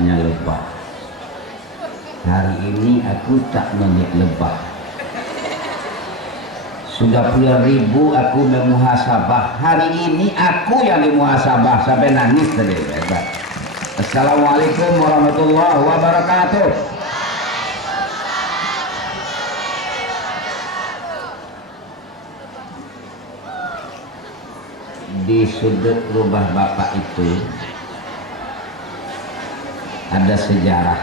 indahnya lebah. Hari ini aku tak menik lebah. Sudah puluhan ribu aku memuhasabah. Hari ini aku yang dimuhasabah sampai nangis tadi. Assalamualaikum warahmatullahi wabarakatuh. Di sudut rumah bapak itu ada sejarah.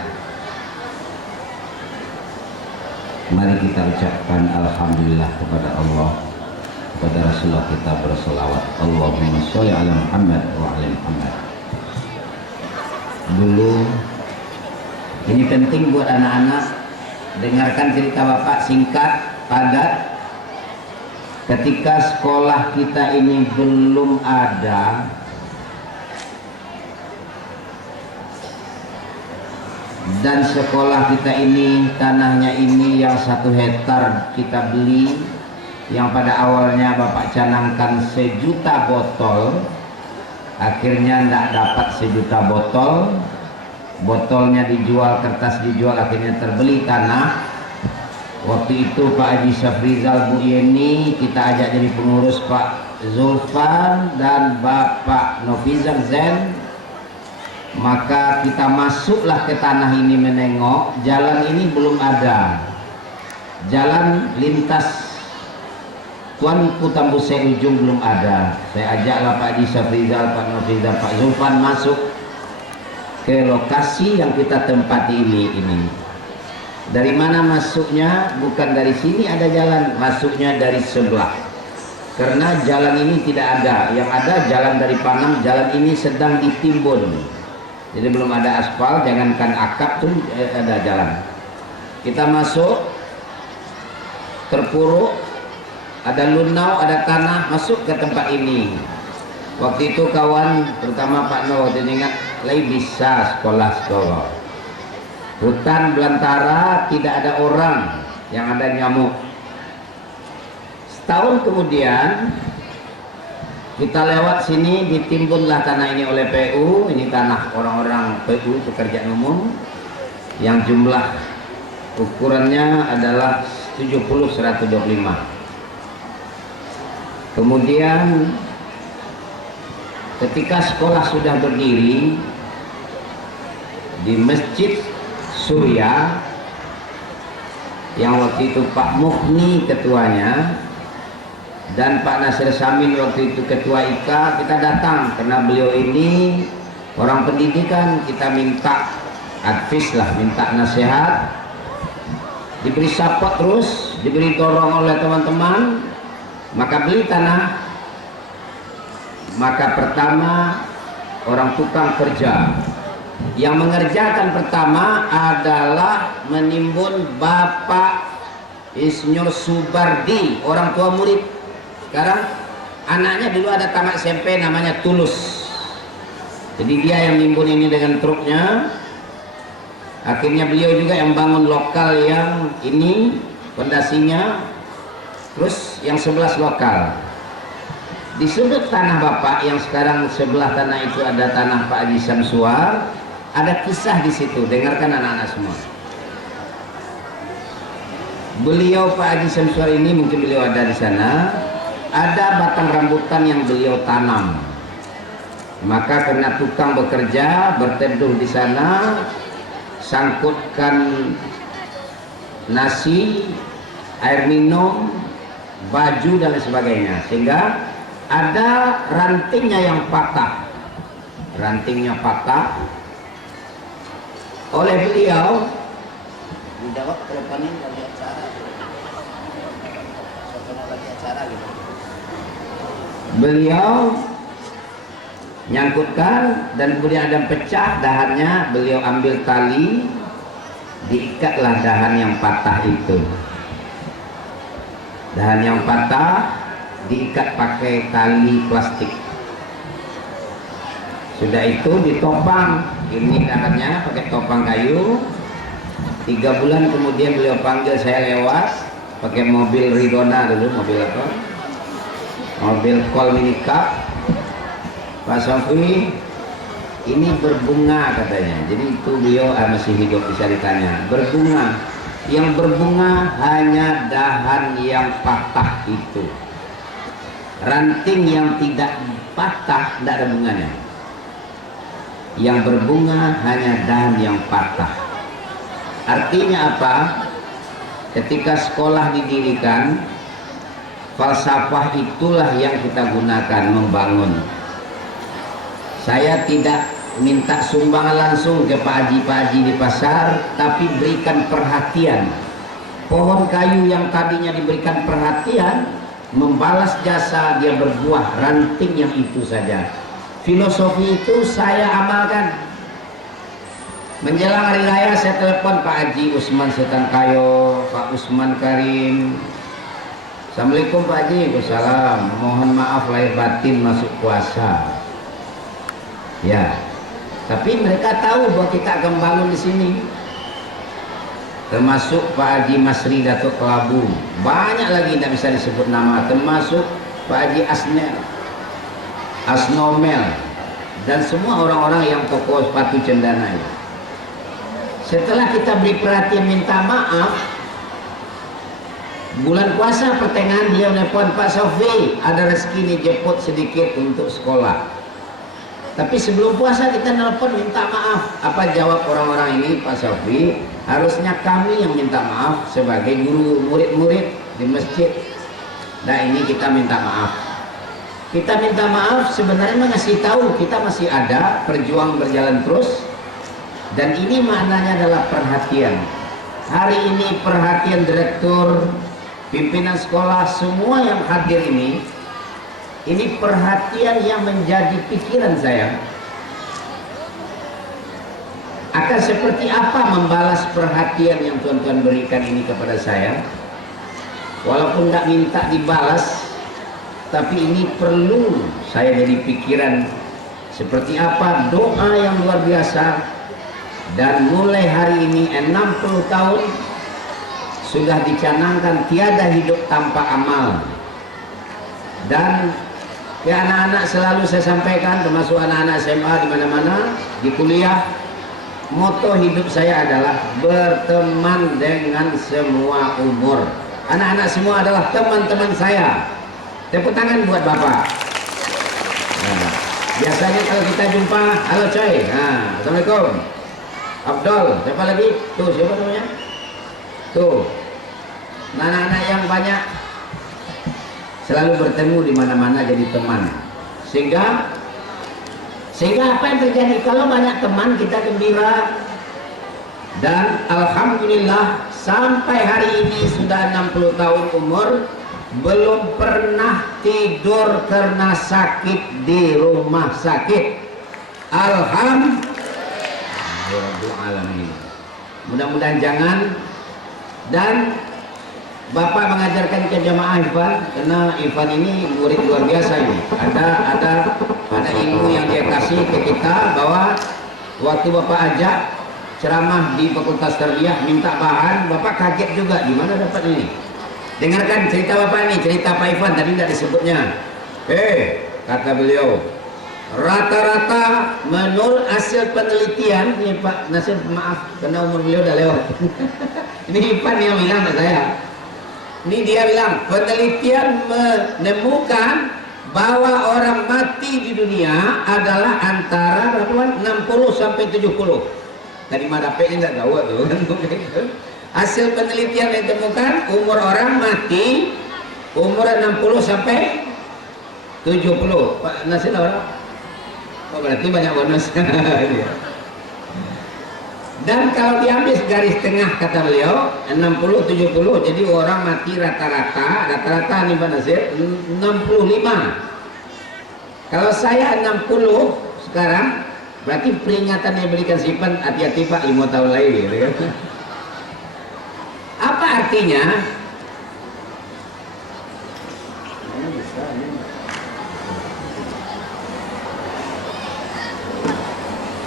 Mari kita ucapkan alhamdulillah kepada Allah, kepada Rasulullah kita berselawat. Allahumma sholli ala Muhammad wa ala Muhammad. Dulu ini penting buat anak-anak, dengarkan cerita bapak singkat, padat. Ketika sekolah kita ini belum ada, dan sekolah kita ini tanahnya ini yang 1 hektar kita beli, yang pada awalnya bapak canangkan 1 juta botol, akhirnya tidak dapat 1 juta botol, botolnya dijual, kertas dijual, akhirnya terbeli tanah. Waktu itu Pak Haji Syafrizal Bu Yeni kita ajak jadi pengurus, Pak Zulfan dan Bapak Nofizan Zen. Maka kita masuklah ke tanah ini menengok. Jalan ini belum ada, jalan lintas Tuanku Tambuse ujung belum ada. Saya ajaklah Pak Haji Syafrizal, Pak Nofizal, Pak Zulfan masuk ke lokasi yang kita tempati ini. Dari mana masuknya? Bukan dari sini ada jalan, masuknya dari sebelah. Karena jalan ini tidak ada, yang ada jalan dari Panam. Jalan ini sedang ditimbun, jadi belum ada aspal, jangankan akap tuh ada jalan. Kita masuk, terpuruk, ada lunau, ada tanah, masuk ke tempat ini. Waktu itu kawan, terutama Pak Noh, ingat, lagi bisa sekolah. Hutan belantara, tidak ada orang, yang ada nyamuk. Setahun kemudian kita lewat sini, ditimbunlah tanah ini oleh PU. Ini tanah orang-orang PU, pekerjaan umum, yang jumlah ukurannya adalah 70-125. Kemudian ketika sekolah sudah berdiri di Masjid Surya, yang waktu itu Pak Mukhni ketuanya dan Pak Nasir Samin waktu itu ketua IKA, kita datang karena beliau ini orang pendidikan. Kita minta advis lah, minta nasihat, diberi support terus, diberi dorong oleh teman-teman, maka beli tanah. Maka pertama orang tukang kerja yang mengerjakan pertama adalah menimbun Bapak Insinyur Subardi, orang tua murid. Sekarang anaknya dulu ada tamat SMP namanya Tulus, jadi dia yang nimbun ini dengan truknya. Akhirnya beliau juga yang bangun lokal yang ini fondasinya, terus yang 11 lokal. Di sudut tanah bapak yang sekarang sebelah tanah itu ada tanah Pak Haji Samsuar. Ada kisah di situ, dengarkan anak-anak semua. Beliau Pak Haji Samsuar ini, mungkin beliau ada di sana, ada batang rambutan yang beliau tanam. Maka karena tukang bekerja berteduh di sana, sangkutkan nasi, air minum, baju dan lain sebagainya, sehingga ada rantingnya yang patah. Rantingnya patah oleh beliau. Menjawab teleponin lagi acara, gitu. Beliau nyangkutkan dan kemudian ada pecah dahannya. Beliau ambil tali, diikatlah dahan yang patah itu. Dahan yang patah diikat pakai tali plastik. Sudah itu ditopang, ini dahannya pakai topang kayu. 3 bulan kemudian beliau panggil saya lewat pakai mobil Ridona dulu, mobil apa? Mobil Col Mini Cup. Pak Sofi, ini berbunga katanya. Jadi itu beliau masih hidup, bisa ditanya. Berbunga, yang berbunga hanya dahan yang patah itu. Ranting yang tidak patah tidak ada bunganya. Yang berbunga hanya dahan yang patah. Artinya apa? Ketika sekolah didirikan, falsafah itulah yang kita gunakan membangun. Saya tidak minta sumbangan langsung ke Pak Haji di pasar, tapi berikan perhatian. Pohon kayu yang tadinya diberikan perhatian, membalas jasa, dia berbuah ranting yang itu saja. Filosofi itu saya amalkan. Menjelang hari raya saya telepon Pak Haji Usman Setangkayo, Pak Usman Karim. Assalamualaikum Pak Haji. Waalaikumsalam. Mohon maaf lahir batin masuk puasa. Ya, tapi mereka tahu bahwa kita akan bangun di sini. Termasuk Pak Haji Masri Datuk Kelabu. Banyak lagi tidak bisa disebut nama. Termasuk Pak Haji Asnomel dan semua orang-orang yang tokoh sepatu cendana itu. Setelah kita beri perhatian minta maaf, bulan puasa pertengahan dia menelpon, Pak Sofi ada rezeki nih jemput sedikit untuk sekolah. Tapi sebelum puasa kita nelpon minta maaf. Apa jawab orang-orang ini? Pak Sofi, harusnya kami yang minta maaf sebagai guru murid-murid di masjid. Nah ini kita minta maaf. Kita minta maaf sebenarnya mengasih tahu kita masih ada, perjuangan berjalan terus. Dan ini maknanya adalah perhatian. Hari ini perhatian direktur, pimpinan sekolah, semua yang hadir ini perhatian yang menjadi pikiran saya. Akan seperti apa membalas perhatian yang Tuhan berikan ini kepada saya. Walaupun tidak minta dibalas, tapi ini perlu saya jadi pikiran. Seperti apa doa yang luar biasa. Dan mulai hari ini 60 tahun sudah dicanangkan tiada hidup tanpa amal. Dan ke anak-anak selalu saya sampaikan, termasuk anak-anak SMA di mana-mana, di kuliah, moto hidup saya adalah berteman dengan semua umur. Anak-anak semua adalah teman-teman saya. Tepuk tangan buat Bapak. Nah, biasanya kalau kita jumpa, halo coy, nah, Assalamualaikum. Abdul, siapa lagi? Tuh, siapa namanya? Tuh, anak-anak yang banyak selalu bertemu di mana-mana jadi teman. Sehingga apa yang terjadi kalau banyak teman kita gembira. Dan alhamdulillah sampai hari ini sudah 60 tahun umur belum pernah tidur karena sakit di rumah sakit. Alhamdulillah. Mudah-mudahan jangan. Dan Bapak mengajarkan ke jamaah Irfan, karena Irfan ini murid luar biasa ini. Ada ilmu yang dia kasih ke kita, bahwa waktu Bapak ajak ceramah di Fakultas Tarbiyah minta bahan, Bapak kaget juga, gimana dapat ini? Dengarkan cerita Bapak ini, cerita Pak Irfan tadi tidak disebutnya. Kata beliau, rata-rata menurut hasil penelitian, ini Pak Nasir maaf karena umur beliau udah lewat. Ini Irfan yang bilang ke saya. Ini dia bilang penelitian menemukan bahwa orang mati di dunia adalah antara berapa? 60 sampai 70. Tadi Madape ini tidak tahu tuh. Hasil penelitian yang ditemukan umur orang mati umur 60 sampai 70. Pak Nasir orang? Oh, berarti banyak bonus. Dan kalau diambil garis tengah kata beliau 60-70, jadi orang mati rata-rata nih Pak Nasir 65. Kalau saya 60 sekarang, berarti peringatan yang berikan Sipan, hati-hati Pak 5 tahun lagi gitu kan. Apa artinya?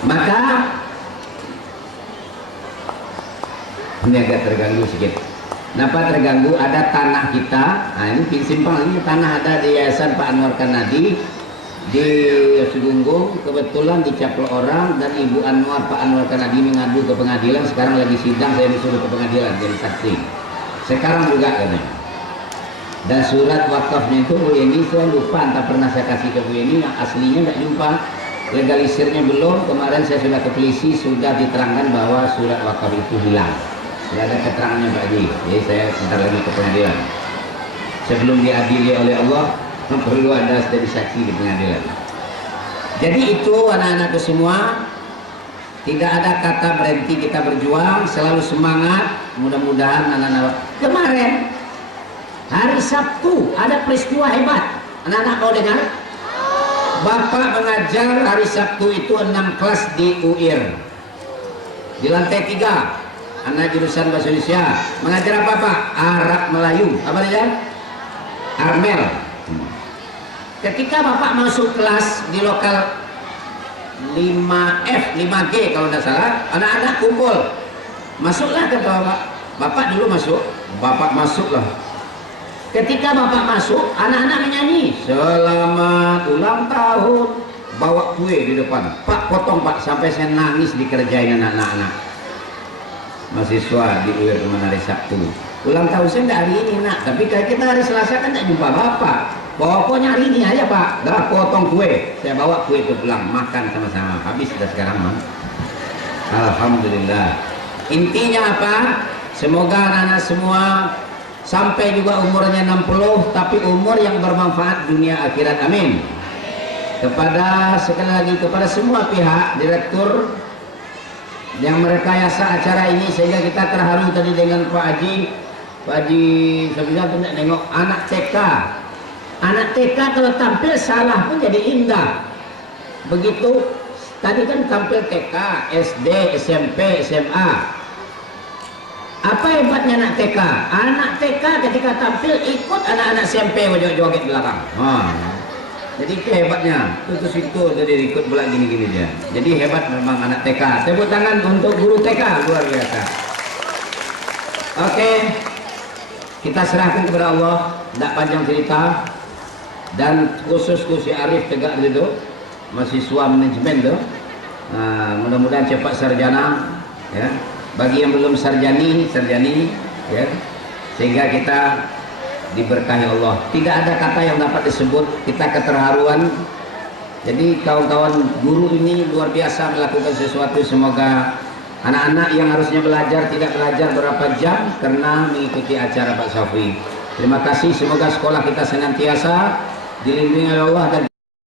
Maka ini agak terganggu sedikit. Kenapa terganggu? Ada tanah kita. Nah ini simpang, ini tanah ada di Yayasan Pak Anwar Kanadi. di Sugunggung, kebetulan dicaplok orang dan Ibu Anwar, Pak Anwar Kanadi mengadu ke pengadilan. Sekarang lagi sidang, saya disuruh ke pengadilan jadi saksi. Sekarang juga katanya. Dan surat wakafnya itu Bu Yeni, saya lupa entah pernah saya kasih ke Bu Yeni, yang aslinya nggak jumpa, legalisirnya belum. Kemarin saya sudah ke polisi, sudah diterangkan bahwa surat wakaf itu hilang, sudah ada keterangannya Pak Haji. Jadi saya sebentar lagi ke pengadilan. Sebelum diadili oleh Allah, perlu ada jadi saksi di pengadilan. Jadi itu anak-anakku semua, tidak ada kata berhenti kita berjuang, selalu semangat. Mudah-mudahan anak-anak kemarin hari Sabtu ada peristiwa hebat. Anak-anak mau dengar? Bapak mengajar hari Sabtu itu 6 kelas di UIR. Di lantai 3, anak jurusan bahasa Indonesia. Mengajar apa Pak? Arab Melayu. Apa aja? Armel. Ketika Bapak masuk kelas di lokal 5F, 5G kalau tidak salah, anak-anak kumpul. Masuklah ke bawah. Bapak dulu masuk, Bapak masuklah. Ketika Bapak masuk, anak-anak menyanyi selamat ulang tahun, bawa kue di depan. Pak potong Pak, sampai saya nangis dikerjain anak-anak mahasiswa di UIR kemarin hari Sabtu. Ulang tahun saya tidak hari ini nak, tapi kayak kita hari Selasa kan tidak jumpa Bapak. Pokoknya hari ini aja Pak, dah potong kue. Saya bawa kue itu pulang, makan sama-sama. Habis sudah sekarang Bang. Alhamdulillah. Intinya apa? Semoga anak-anak semua sampai juga umurnya 60, tapi umur yang bermanfaat dunia akhirat. Amin. Kepada sekali lagi kepada semua pihak, direktur yang merekayasa acara ini, sehingga kita terharu tadi dengan Pak Haji. Pak Haji sebenarnya tidak nengok anak TK. Anak TK kalau tampil salah pun jadi indah. Begitu tadi kan tampil TK, SD, SMP, SMA. Apa hebatnya anak TK? Anak TK ketika tampil ikut anak-anak SMP joget-joget belakang. Jadi itu hebatnya. Terus itu jadi ikut pula gini-gini dia. Jadi hebat memang anak TK. Tepuk tangan untuk guru TK, luar biasa. Oke, kita serahkan kepada Allah. Tidak panjang cerita. Dan khusus si Arif Tegak itu, mahasiswa manajemen tuh. Mudah-mudahan cepat sarjana. Ya. Bagi yang belum sarjani ya, sehingga kita diberkahi Allah. Tidak ada kata yang dapat disebut, kita keterharuan. Jadi kawan-kawan guru ini luar biasa melakukan sesuatu. Semoga anak-anak yang harusnya belajar tidak belajar berapa jam karena mengikuti acara Pak Safi. Terima kasih, semoga sekolah kita senantiasa dilindungi oleh Allah dan